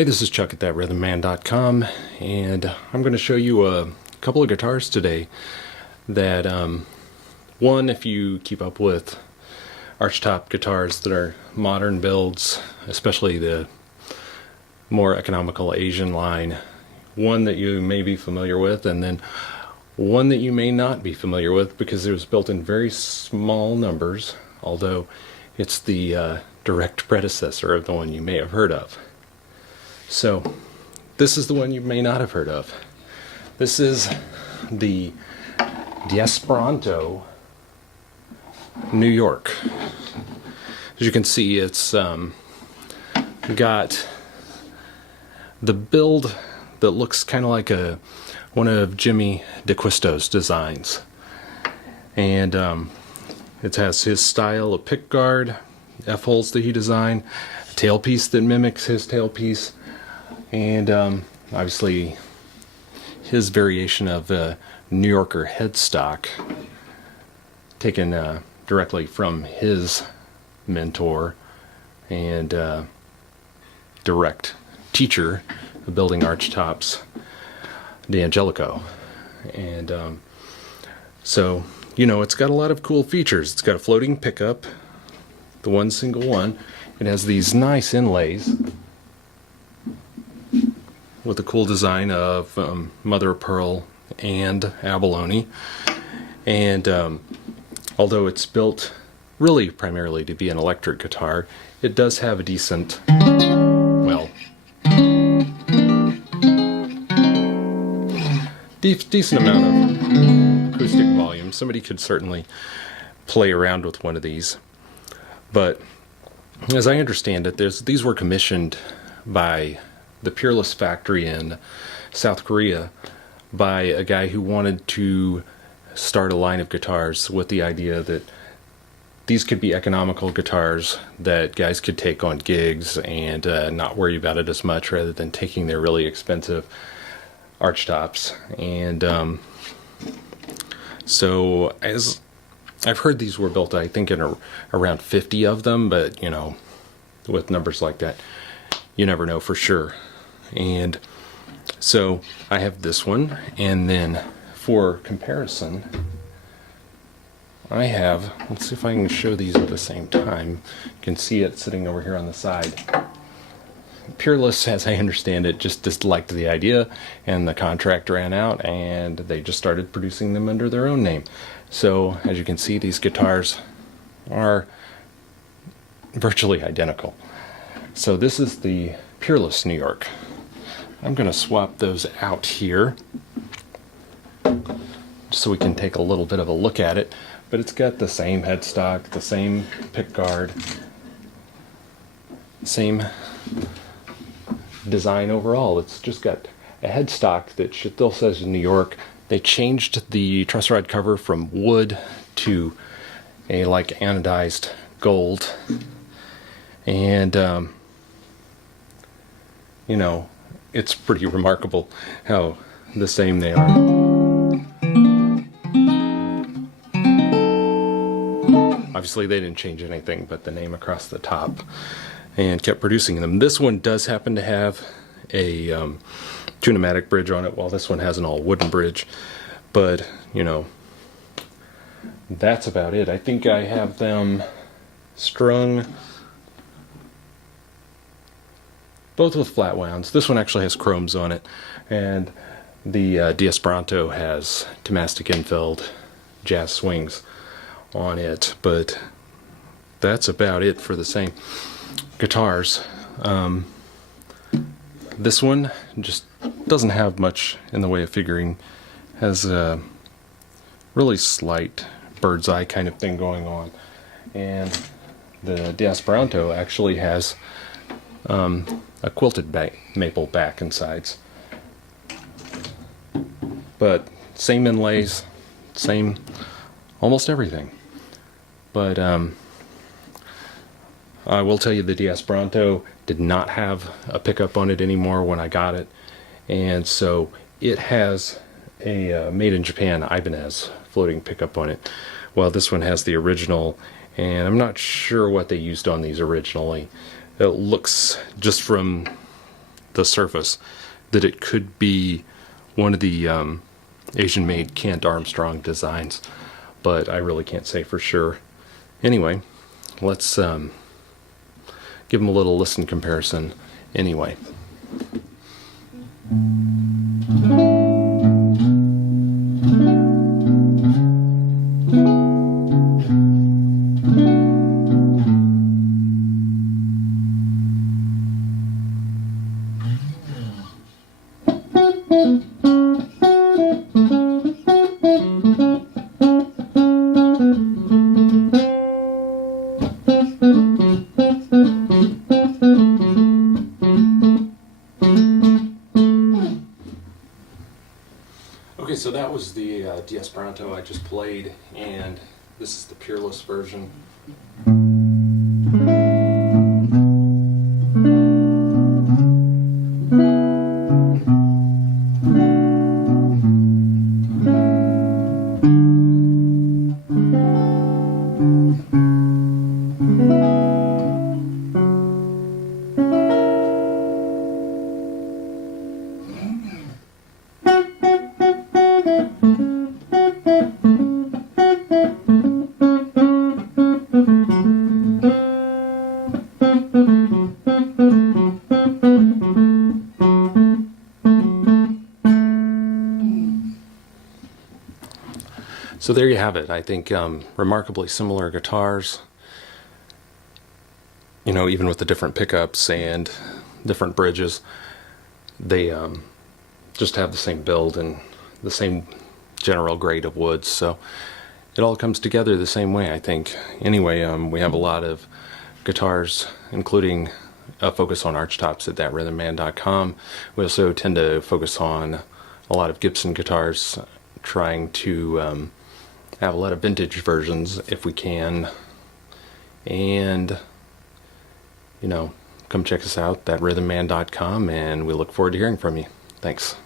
Hey, this is Chuck at thatrhythmman.com, and I'm going to show you a couple of guitars today that, one, if you keep up with Archtop guitars that are modern builds, especially the more economical Asian line, one that you may be familiar with, and then one that you may not be familiar with because it was built in very small numbers, although it's the direct predecessor of the one you may have heard of. So, this is the one you may not have heard of. This is the Esperanto New York. As you can see, it's got the build that looks kind of like one of Jimmy DeQuisto's designs. And it has his style of pickguard, F-holes that he designed, a tailpiece that mimics his tailpiece, and obviously his variation of the New Yorker headstock taken directly from his mentor and direct teacher of building Archtops, D'Angelico. And so, you know, it's got a lot of cool features. It's got a floating pickup, the one single one. It has these nice inlays with a cool design of mother of pearl and abalone. And although it's built really primarily to be an electric guitar, it does have a decent, well, decent amount of acoustic volume. Somebody could certainly play around with one of these. But as I understand it, these were commissioned by the Peerless factory in South Korea by a guy who wanted to start a line of guitars with the idea that these could be economical guitars that guys could take on gigs and not worry about it as much, rather than taking their really expensive Archtops. And so, as I've heard, these were built, I think, in around 50 of them, but, you know, with numbers like that, you never know for sure. And so I have this one, and then for comparison, I have, let's see if I can show these at the same time. You can see it sitting over here on the side. Peerless, as I understand it, just disliked the idea, and the contract ran out, and they just started producing them under their own name. So, as you can see, these guitars are virtually identical. So this is the Peerless New York. I'm going to swap those out here so we can take a little bit of a look at it. But it's got the same headstock, the same pickguard, same design overall. It's just got a headstock that still says New York. They changed the truss rod cover from wood to a like anodized gold. And you know, it's pretty remarkable how the same they are. Obviously they didn't change anything but the name across the top, and kept producing them. This one does happen to have a tunematic bridge on it, while this one has an all wooden bridge. But, you know, that's about it. I think I have them strung both with flat wounds. This one actually has chromes on it, and the Esperanto has Tomastic infilled jazz swings on it. But that's about it for the same guitars. This one just doesn't have much in the way of figuring. Has a really slight bird's eye kind of thing going on, and the Esperanto actually has a quilted maple back and sides. But same inlays, same almost everything. But I will tell you, the Esperanto did not have a pickup on it anymore when I got it, and so it has a made in Japan Ibanez floating pickup on it, while this one has the original, and I'm not sure what they used on these originally. It looks, just from the surface that it could be one of the Asian-made Kent Armstrong designs, but I really can't say for sure. Anyway, let's give them a little listen comparison anyway. Okay, so that was the D'Esperanto I just played, and this is the Peerless version. So there you have it. I think remarkably similar guitars, you know, even with the different pickups and different bridges, they just have the same build and the same general grade of woods, so it all comes together the same way, I think. Anyway, we have a lot of guitars, including a focus on Archtops at thatrhythmman.com. We also tend to focus on a lot of Gibson guitars, trying to have a lot of vintage versions if we can. And, you know, come check us out, thatrhythmman.com, and we look forward to hearing from you. Thanks.